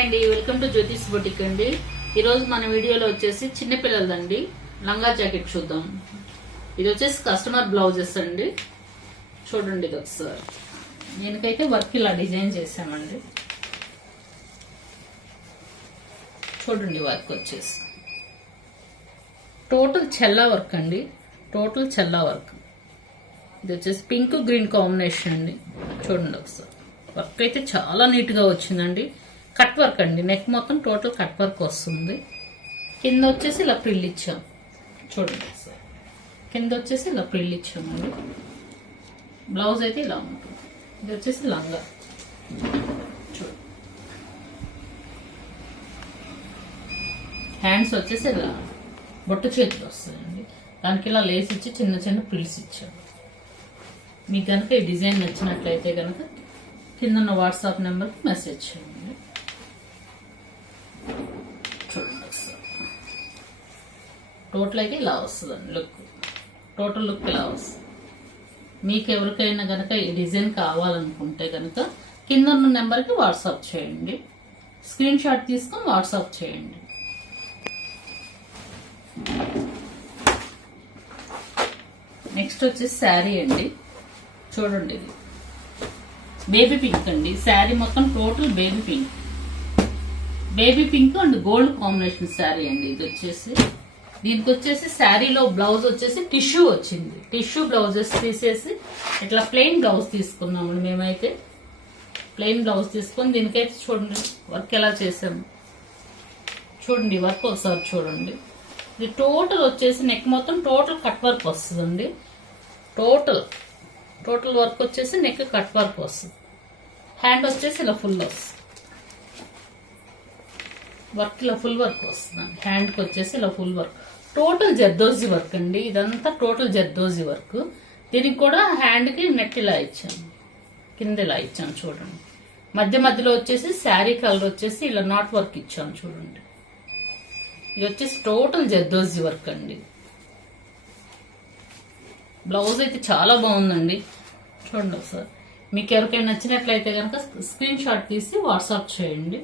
Hi అండి, welcome to Jyothish boutique అండి. ఈరోజు మన వీడియోలో వచ్చేసి చిన్నపిల్లలదండి లంగా జాకెట్ చూద్దాం. ఇది వచ్చేసి కస్టమర్ బ్లౌజెస్ అండి. చూడండి ఇది ఒకసారి. దీనికైతే వర్క్ ఇలా డిజైన్ చేసామండి. చూడండి వర్క్ వచ్చేసి టోటల్ చెల్లా వర్క్ అండి. టోటల్ చెల్లా వర్క్. ఇది వచ్చేసి పింక్ గ్రీన్ కాంబినేషన్ అండి. చూడండి ఒకసారి. వర్క్ అయితే చాలా నీట్ గా వచ్చిందండి. కట్ వర్క్ అండి. నెక్ మొత్తం టోటల్ కట్ వర్క్ వస్తుంది. కింద వచ్చేసి ఇలా ప్రిల్ ఇచ్చాం. చూడండి సార్, కింద వచ్చేసి ఇలా ప్రిల్ ఇచ్చామండి. బ్లౌజ్ అయితే ఇలా ఉంటుంది. ఇది వచ్చేసి లంగా. చూడండి, హ్యాండ్స్ వచ్చేసి ఇలా బొట్టు చేతులు వస్తాయండి. దానికి ఇలా లేస్ ఇచ్చి చిన్న చిన్న ప్రిల్స్ ఇచ్చాం. మీకు కనుక ఈ డిజైన్ నచ్చినట్లయితే కనుక కింద ఉన్న వాట్సాప్ నెంబర్కి మెసేజ్ చేయండి. చూడండి టోటల్ అయితే ఇలా వస్తుందండి. లుక్ టోటల్ లుక్ ఇలా వస్తుంది. మీకు ఎవరికైనా కనుక ఈ డిజైన్ కావాలనుకుంటే కనుక కింద ఉన్న నెంబర్కి వాట్సాప్ చేయండి. స్క్రీన్ షాట్ తీసుకొని వాట్సాప్ చేయండి. నెక్స్ట్ వచ్చేసి శారీ అండి. చూడండి, ఇది బేబీ పింక్ అండి. శారీ మొత్తం total baby pink. Baby pink and gold combination sari అండి. ఇది వచ్చేసి దీనికి వచ్చేసి శారీలో బ్లౌజ్ వచ్చేసి టిష్యూ వచ్చింది. టిష్యూ బ్లౌజెస్ తీసేసి ఇట్లా ప్లెయిన్ బ్లౌజ్ తీసుకున్నామండి. మేమైతే ప్లెయిన్ బ్లౌజ్ తీసుకొని దీనికైతే చూడండి వర్క్ ఎలా చేసాము. చూడండి వర్క్ ఒకసారి చూడండి. ఇది టోటల్ వచ్చేసి నెక్ మొత్తం టోటల్ కట్ వర్క్ వస్తుందండి. టోటల్ వర్క్ వచ్చేసి నెక్ కట్ వర్క్ వస్తుంది. హ్యాండ్ వచ్చేసి ఇలా ఫుల్ వస్తుంది. వర్క్ ఇలా ఫుల్ వర్క్ వస్తుంది. హ్యాండ్కి వచ్చేసి ఇలా full work. Total zardozi work అండి. ఇదంతా టోటల్ జర్దోజీ వర్క్. దీనికి కూడా హ్యాండ్కి నెట్ ఇలా ఇచ్చాను, కింద ఇలా ఇచ్చాను. చూడండి మధ్యలో వచ్చేసి శారీ కలర్ వచ్చేసి ఇలా నాట్ వర్క్ ఇచ్చాను. చూడండి ఇది వచ్చేసి టోటల్ జర్దోజీ వర్క్ అండి. బ్లౌజ్ అయితే చాలా బాగుందండి. చూడండి ఒకసారి. మీకు ఎవరికైనా నచ్చినట్లయితే కనుక స్క్రీన్ షాట్ తీసి వాట్సాప్ చేయండి.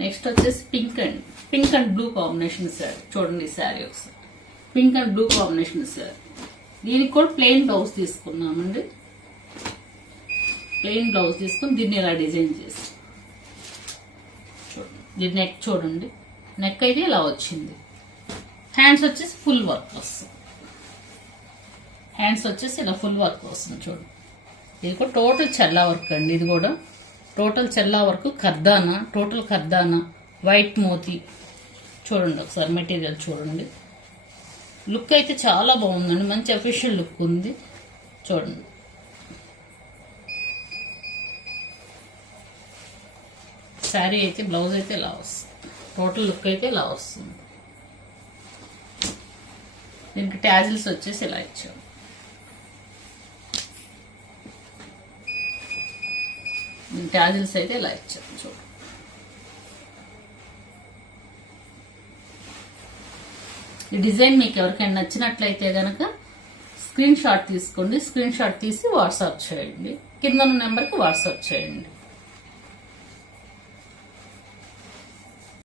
నెక్స్ట్ వచ్చేసి pink and blue combination sari. చూడండి శారీ ఒకసారి. Pink and blue combination sari. దీనికి కూడా ప్లెయిన్ బ్లౌజ్ తీసుకున్నామండి. ప్లెయిన్ బ్లౌజ్ తీసుకుని దీన్ని ఇలా డిజైన్ చేసి చూడండి. దీని నెక్ చూడండి. నెక్ అయితే ఇలా వచ్చింది. హ్యాండ్స్ వచ్చేసి ఫుల్ వర్క్ వస్తుంది. హ్యాండ్స్ వచ్చేసి ఇలా ఫుల్ వర్క్ వస్తుంది. చూడండి ఇది కూడా టోటల్ చెల్లా వర్క్ అండి. ఇది కూడా టోటల్ చెల్లా వర్క్. ఖర్దానా, టోటల్ ఖర్దానా, వైట్ మోతీ. చూడండి ఒకసారి మెటీరియల్ చూడండి. లుక్ అయితే చాలా బాగుందండి. మంచి అఫీషియల్ లుక్ ఉంది. చూడండి శారీ అయితే బ్లౌజ్ అయితే ఇలా వస్తుంది. టోటల్ లుక్ అయితే ఇలా వస్తుంది. దీనికి ట్యాజిల్స్ వచ్చేసి ఇలా ఇచ్చాము. ట్యాజిల్స్ అయితే ఇలా ఇచ్చాము. చూడండి ఈ డిజైన్ మీకు ఎవరికైనా నచ్చినట్లయితే గనక స్క్రీన్ షాట్ తీసుకోండి. స్క్రీన్ షాట్ తీసి వాట్సాప్ చేయండి. కింద ఉన్న నెంబర్కి వాట్సాప్ చేయండి.